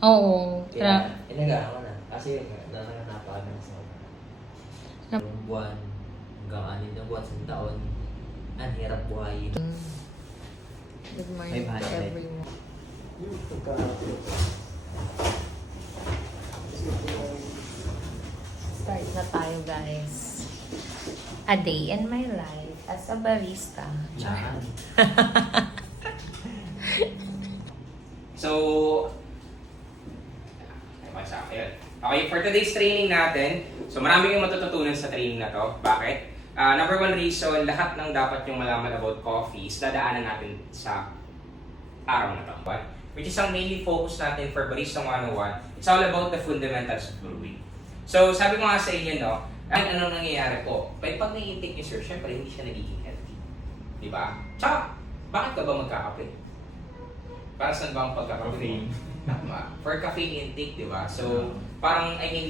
Oo. Kaya, inagaan ko na. Kasi napakaganda sa yung buwan, hanggang 6 na buwan sa taon, ang hirap buhayin. Good morning May to bahay. everyone. Start na tayo, guys. A day in my life as a barista. Yan. So, okay, for today's training natin, so marami kayong matututunan sa training na to. Bakit? Number one reason, lahat ng dapat yung malaman about coffee is dadaanan natin sa araw na to. Which is ang mainly focus natin for Barista 101. It's all about the fundamentals of brewing. So, sabi ko nga sa inyo, no, ano nangyayari po? Pag nai-intake nyo, sir, syempre hindi siya nagiging healthy. Diba? Tsaka, bakit ka ba magkakape? Para saan ba ang pagkakape? Tama. For caffeine intake, di ba? So, parang, I mean,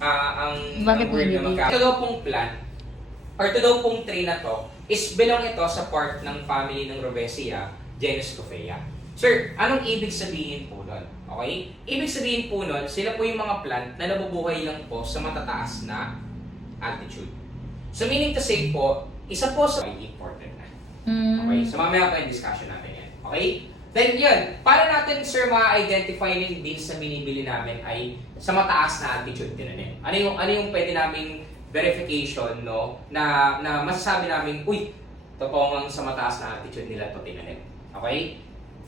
ang word na magkakape. Ito daw pong plant, or ito daw pong tree na to, is belong ito sa part ng family ng Rubeaceae, genus Coffea. Sir, anong ibig sabihin po nun? Okay? Ibig sabihin po nun, sila po yung mga plant na nabubuhay lang po sa matataas na altitude. So, meaning to say po, isa po sa important na. Okay? So, mamaya pa yung discussion natin yan. Okay? Then yun, para natin, sir, ma-identify yung beans na binibili namin ay sa mataas na altitude tinanim. Ano yung pwede naming verification, no, na masasabi namin, uy, totoo nga sa mataas na altitude nila ito tinanim. Okay?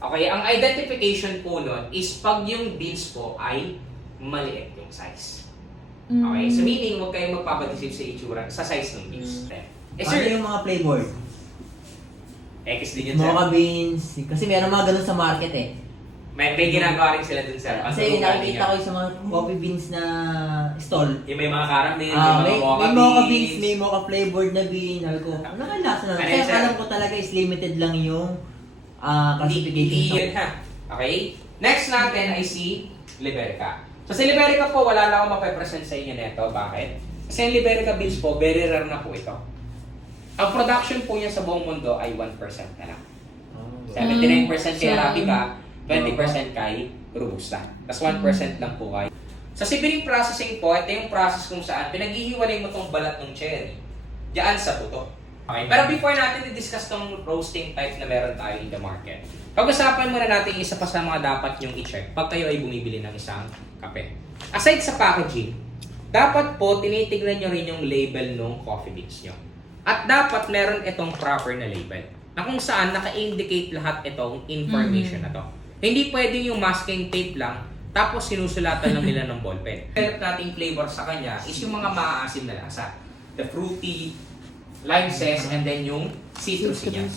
Okay, ang identification po nun is pag yung beans po ay maliit yung size. Okay? So meaning, huwag kayong magpapadisip sa itsura, sa size ng beans. Ano yung mga flavor? X din yun, sir. Mocha beans. Kasi meron mga ganun sa market eh. May ginagawa rin sila dun, sir. Kasi nakikita ko yung sa mga coffee beans na stall. Yung may mga caramel, May mocha mocha beans, may mocha flavored na bean. Sabi ko, ano kaya lasa na? Ano Kaya yun, sir? alam ko talaga is limited lang yung classification. Hindi yun, ha. Okay? Next natin ay si Liberica. So si Liberica po, wala lang akong mape-present sa inyo nito. Bakit? Kasi ang Liberica beans po, very rare na po ito. Ang production po niya sa buong mundo ay 1% na lang. 79% kay Arabica, 20% kay Robusta. Tapos 1% lang po kay. Sa simmering processing po, ito yung process kung saan pinaghihiwalay mo itong balat ng cherry diyan sa puto. Okay, pero before natin i-discuss tong roasting type na meron tayo in the market, pag-usapan muna natin isa pa sa mga dapat nyong i-check pag kayo ay bumibili ng isang kape. Aside sa packaging, dapat po tinitignan nyo rin yung label ng coffee beans nyo. At dapat meron itong proper na label na kung saan naka-indicate lahat itong information na to. Hindi pwedeng yung masking tape lang tapos sinusulatan lang nila ng ballpen. Develop nating flavor sa kanya is yung mga maaasim na lasa. The fruity, lime zest, and then yung citrus niya.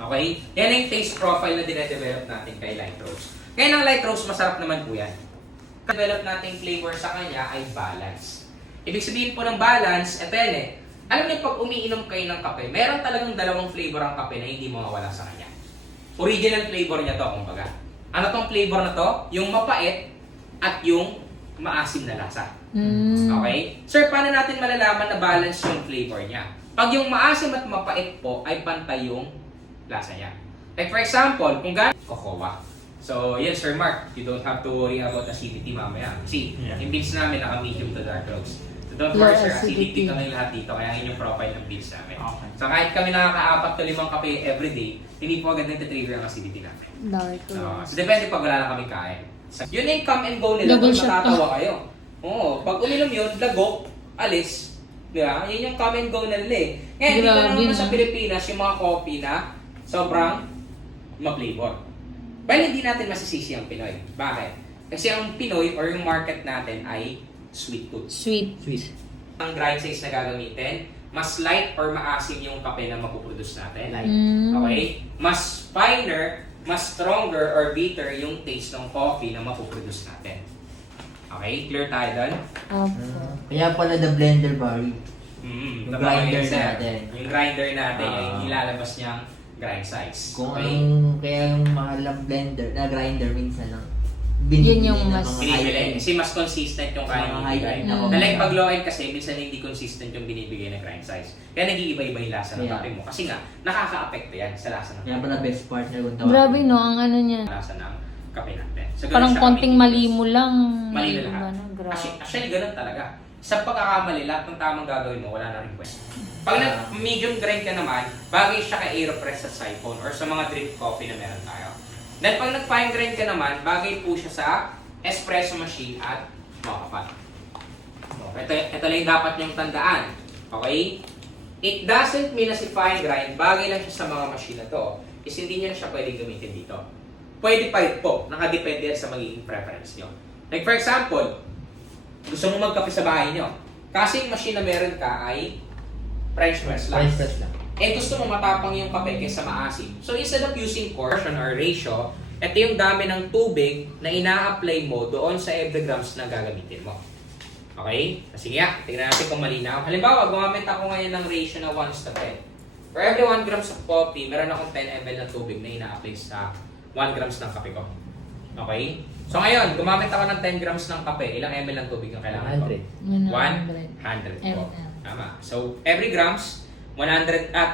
Okay? Yan yung taste profile na dinedevelop natin kay light roast. Ngayon ang light roast, masarap naman po yan. Develop nating flavor sa kanya ay balance. Ibig sabihin po ng balance, eto yan eh. Alam niyo, pag umiinom kayo ng kape, meron talagang dalawang flavor ang kape na hindi mawawala sa kanya. Original flavor niya to, kumbaga. Ano tong flavor na to? Yung mapait at yung maasim na lasa. Okay? Sir, paano natin malalaman na balance yung flavor niya? Pag yung maasim at mapait po, ay pantay yung lasa niya. Like for example, kung gano'n cocoa. So, yes, Sir Mark, you don't have to worry about acidity mamaya. See, yung beans namin naka-medium to dark roast. So, don't worry, sir, acidity kami lahat dito, kaya yun yung profile ng beans namin. Okay. So, kahit kami nakaka-4 to 5 kape everyday, hindi po agad nag-trigger ang acidity namin. So, depende pag wala na kami kain. So, yun yung come and go nila, kung matatawa kayo. Oo, pag uminom yun, lagok, alis, di ba? Yun yung come and go na nila eh. Ngayon, dito naman sa Pilipinas, yung mga coffee na sobrang ma-flavor. Well, hindi natin masisisi ang Pinoy. Bakit? Kasi ang Pinoy or yung market natin ay sweet foods. Sweet. Ang grind size na gagamitin, mas light or maasim yung kape na mapuproduce natin. Okay? Mas finer, mas stronger or bitter yung taste ng coffee na mapuproduce natin. Okay? Clear tayo doon? Kaya pala the blender vary. Yung grinder natin. Yung grinder natin, yung ilalabas niyang grind size. Kung Okay? kaya yung mahal ng blender, na grinder minsan lang. Yun yung mas Binibili. Kasi mas consistent yung kaya Mga ibigay. high-end na Like pag low end kasi, minsan hindi consistent yung binibigay na grind size. Kaya nag-iiba-iba yung lasa ng kape mo. Kasi nga, nakaka-apekto yan sa lasa ng Kaya kape. pala best partner kung tawagin. Grabe no, ang ano niya. Lasa ng kape natin. So, ganun Parang siya konting ka-meticulous. mali mo lang. Mali na lahat. Ano, grabe. Actually, ganun talaga. Sa pagkakamali, lahat ng tamang gagawin mo, wala na request. Pag nag-medium grind ka naman, bagay siya kay AeroPress sa siphon or sa mga drip coffee na meron tayo. Then pag nag-fine grind ka naman, bagay po siya sa espresso machine at mocha pot. Ito lang yung dapat niyong tandaan. Okay? It doesn't mean na si fine grind, bagay lang siya sa mga machine na to, is hindi niya na siya pwedeng gamitin dito. Pwede pa rin po, nakadepende yan sa magiging preference niyo. Like for example, gusto mo magkape sa bahay niyo, kasi yung machine na meron ka ay French press lang. French press lang. Eh gusto mo matapang yung kape kaysa maasim. So instead of using portion or ratio, ito yung dami ng tubig na ina-apply mo doon sa every grams na gagamitin mo. Okay? Sige nga, tingnan natin kung malinaw. Halimbawa, gumamit ako ngayon ng ratio na 1:10. For every 1 grams of coffee, meron akong 10 ml na tubig na ina-apply sa 1 grams ng kape ko. Okay? So ngayon, gumamit ako ng 10 grams ng kape. Ilang ml ng tubig ang kailangan ko? 100 po. Tama. So, every grams, 10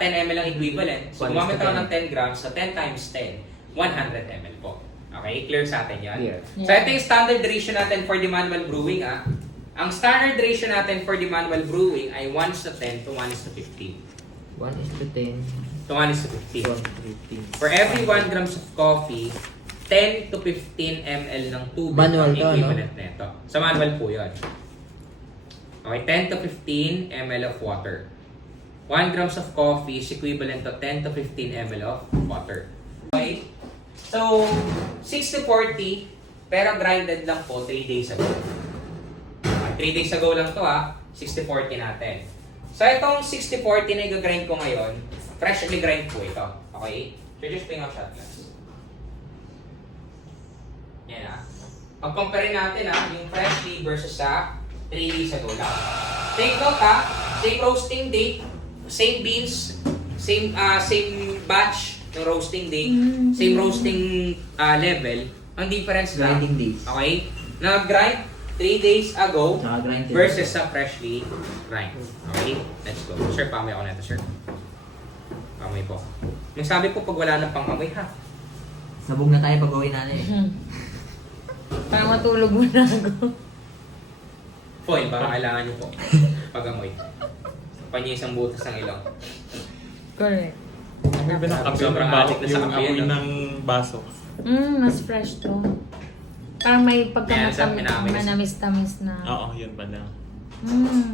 ml ang equivalent. So, gumamit ako ng 10 grams. So, 10 times 10, 100 ml po. Okay? Clear sa atin yan? Clear. So, ito yung standard ratio natin for the manual brewing. Ang standard ratio natin for the manual brewing ay 1:10 to 1:15. 1:10 To 1:15. 1:15. For every 1 grams of coffee, 10 to 15 ml ng tubig Manual ang to, no? equivalent nito. Sa manual po yun. Okay, 10 to 15 ml of water. 1 grams of coffee is equivalent to 10 to 15 ml of water. Okay? So, 60-40, pero grinded lang po 3 days ago. Okay, 3 days ago lang to 60-40 natin. So, itong 60-40 na i-grind ko ngayon, freshly grind po ito. Okay? So, just bring out shot glass. Yan Pag-compare natin yung freshly versus sa 3 days ago lang. Take note same roasting date, same beans, same batch ng roasting date, same roasting level. Ang difference lang, Grinding days. okay? Nag-grind 3 days ago Tsaka grind versus sa freshly grind. Okay? Let's go. Sir, pamoy ako nito, sir. Pamoy po. Yung sabi po pag wala na pang amoy Sabog na tayo pag-uwi natin. Parang matulog mo na ako. Foil, baka kailangan nyo po. Pag-amoy. Panya isang butas ng ilong. Correct. May ba ng kape Sobrang ng baso, addict na sa yung kape amoy yan, no? ng baso? Mas fresh to. Parang may Ayan, sir, pinamay kasi. manamis-tamis na. Oo, yun ba na?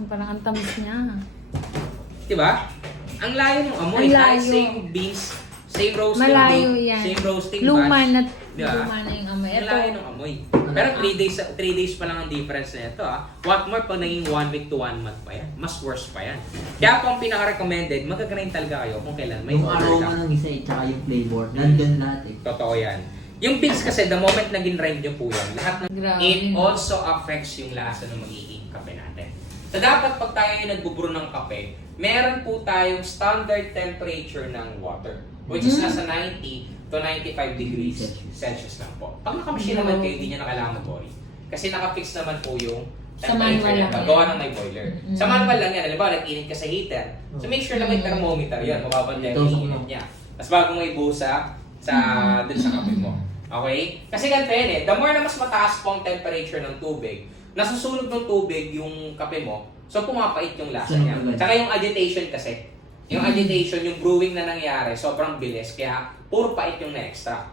Parang ang tamis niya. Diba? Ang layo ng amoy. Ang Kahit layo. same beans, same roasting Malayo date, yan. same roasting Luma batch. na, Diba? luma na yung amoy. Ang Ito, layo ng amoy. Pero 3 days pa lang ang difference na ito What more pag naging 1 week to 1 month pa yan. Mas worse pa yan. Kaya po ang pinaka-recommended, mag-grind talaga kayo kung kailan may Yung order aroma ka. ng isa tsaka yung flavor, nandun lahat Totoo yan. Yung beans kasi, the moment na gin-grind nyo po yan, lahat ng Grabe. it also affects yung lasa ng magiging kape natin. So dapat pag tayo yung nagbubro ng kape, meron po tayong standard temperature ng water, which is nasa 90 to 95 degrees Celsius lang po. Pag nakamachine naman kayo, hindi nyo na kailangan mag-worry. Kasi nakafix naman po yung Sa manual temperature lang niya. yan. Gawa ng may boiler. Sa manual lang yan. Halimbawa, nag-init ka sa heater. So make sure na may thermometer yan. Mababantay yung init niya. Tapos bago mo ibusa dun sa kape mo. Okay? Kasi ganito yan the more na mas mataas po ang temperature ng tubig, nasusunog ng tubig yung kape mo, so pumapait yung lasa niya. Tsaka yung agitation kasi. Yung agitation, yung brewing na nangyari, sobrang bilis. Kaya puro pait yung na-extract.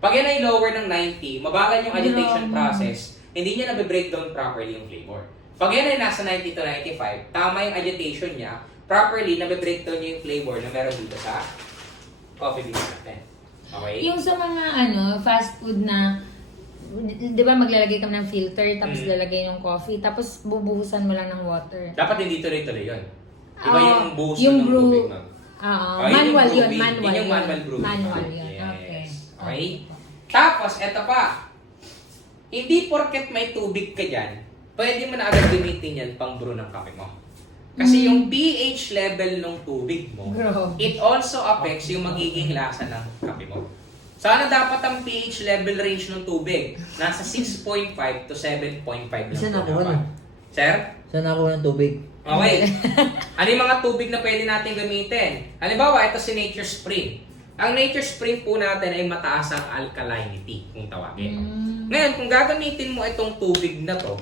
Pag yan ay lower ng 90, mabagal yung agitation process, hindi niya na-breakdown properly yung flavor. Pag yan ay nasa 90 to 95, tama yung agitation niya, properly na-breakdown niya yung flavor na meron dito sa coffee beans natin. Okay? yung sa mga fast food na, di ba maglalagay ka ng filter, tapos lalagay yung coffee, tapos bubuhusan mo lang ng water. Dapat hindi tuloy-tuloy yun. Iba Oo, yung buhos yung ng brew. tubig, ma'am. Oo, Okay, yun yung manual yun, brewing. manual Yun yung manual brewing. Manual yun, Yes. okay. Okay? Tapos, eto pa. Hindi porket may tubig ka dyan, pwede mo na agad gamitin yan pang brew ng kape mo. Kasi yung pH level ng tubig mo, Bro. it also affects yung magiging lasa ng kape mo. Sana dapat ang pH level range ng tubig nasa 6.5 to 7.5 lang. Saan po nakuha dapat. nun? Sir? Saan ako ng tubig? Okay. Ano yung mga tubig na pwede natin gamitin? Halimbawa, ito si Nature Spring. Ang Nature Spring po natin ay mataas ang alkalinity, kung tawagin. Ngayon, kung gagamitin mo itong tubig na to,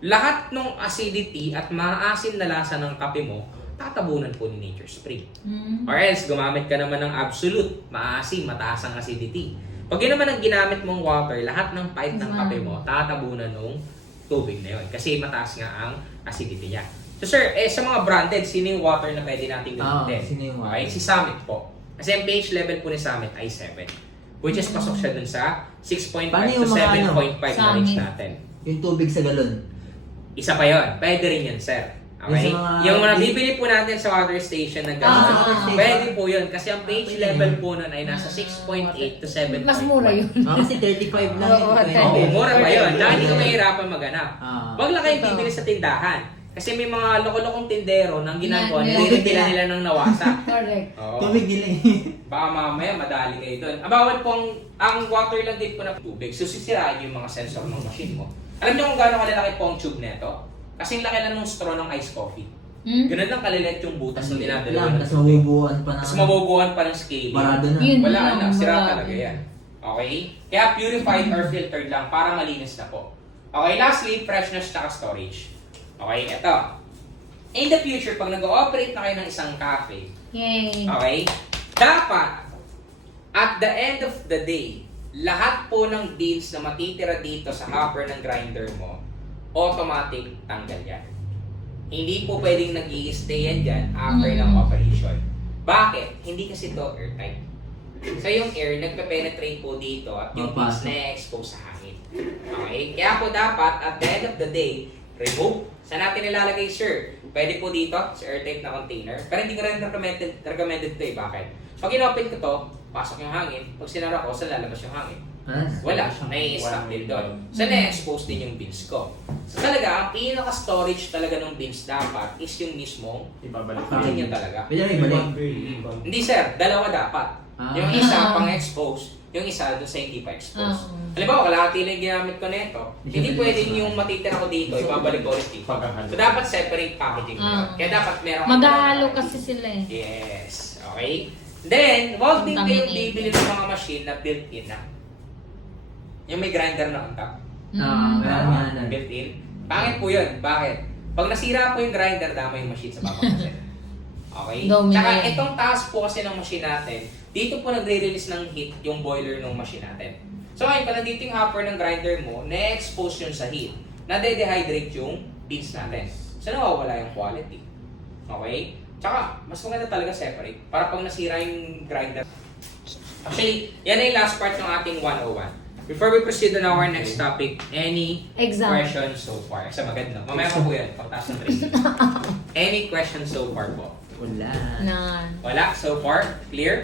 lahat ng acidity at maasim na lasa ng kape mo, tatabunan po ni Nature Spring. Or else, gumamit ka naman ng absolute, maasim, mataas ang acidity. Pag yun naman ang ginamit mong water, lahat ng pipe ng kape mo, tatabunan ng tubig na yun. Kasi mataas nga ang acidity niya. So sir, sa mga branded, sino yung water na pwede natin gamitin? Sino yung water? Okay, si Summit po. Kasi ang pH level po ni Summit ay 7. Which is pasok siya dun sa 6.5 Paano to yung mga 7.5 na range Summit? natin. Yung tubig sa galon. Isa pa yon, pwede rin yun, sir. Okay? Yung sa mga- Yung nabibili po natin sa water station na gano'n, pwede po yun. Kasi ang pH level po nun ay nasa 6.8 to 7.5. Mas mura yun. Kasi 35 lang Oo, Oo, mura pa yun. Dahil hindi ka mahirapan maghanap. Ah. Huwag lang kayo Ito. bibili sa tindahan. Kasi may mga loko-lokong tindero nang ginagawa, Yan, yan. nililipila nila ng nawasa. Correct. Oo. Tubig nila eh. Baka mamaya madali kayo doon. Bawal po ang water lang din po na tubig. So sisirain yung mga sensor ng machine mo. Alam niyo kung gaano kalalaki po ang tube nito? Kasi laki lang ng straw ng iced coffee. Ganun lang kalilit yung butas na dinadalawa ng Tapos tubig. mabubuan pa na. Tapos mabubuhan pa ng scaling. Parado na. Yun Wala lang, na, sira wala. talaga yan. Okay? Kaya purified or filtered lang para malinis na po. Okay, lastly, freshness at storage. Okay, eto. In the future, pag nag-ooperate na kayo ng isang cafe, Yay. okay, dapat, at the end of the day, lahat po ng beans na matitira dito sa hopper ng grinder mo, automatic tanggal yan. Hindi po pwedeng nag-i-stay yan dyan after ng operation. Bakit? Hindi kasi ito airtight. So yung air, nagpe-penetrate po dito at yung beans Papasok. na-expose sa hangin. Okay? Kaya po dapat, at the end of the day, remove. Saan natin nilalagay, sir? Pwede po dito sa airtight na container. Pero hindi ko rin recommended ito eh. Bakit? Pag in-open ko to, pasok yung hangin. Pag sinara ko, saan lalabas yung hangin? Wala. Nai-stop din doon. So, na-expose din yung beans ko. So, talaga, ang pinaka-storage talaga ng beans dapat is yung mismong Ibabalik. yun talaga. Pwede rin balik. Hindi, sir. Dalawa dapat. Ah. Yung isa pang-expose, yung isa doon sa hindi pa expose. Halimbawa, kalahati lang yung ginamit ko nito. Hindi pwedeng yung matitira ko dito, ibabalik ko ulit dito. Paghahalo. So, dapat separate packaging yun. Kaya dapat meron ka Maghahalo talaga. kasi sila eh. Yes. Okay? Then, wag din kayong Contaminated. bibili ng mga machine na built-in na. Yung may grinder na on top. Meron nga na. Built-in. Pangit po yun. Bakit? Pag nasira po yung grinder, dama yung machine sa baba kasi. Okay? Dominate. Tsaka itong taas po kasi ng machine natin, dito po nagre-release ng heat yung boiler ng machine natin. So ngayon, pag nandito yung hopper ng grinder mo, na-expose yun sa heat. Nade-dehydrate yung beans natin. So nawawala yung quality. Okay? Tsaka, mas maganda talaga separate. Para pag nasira yung grinder. Actually, yan ay last part ng ating 101. Before we proceed on our next topic, any Exam. questions so far? Sa maganda. Mamaya pa po yan, pagtaas ng training. Any questions so far po? Wala. Na. Wala? So far? Clear?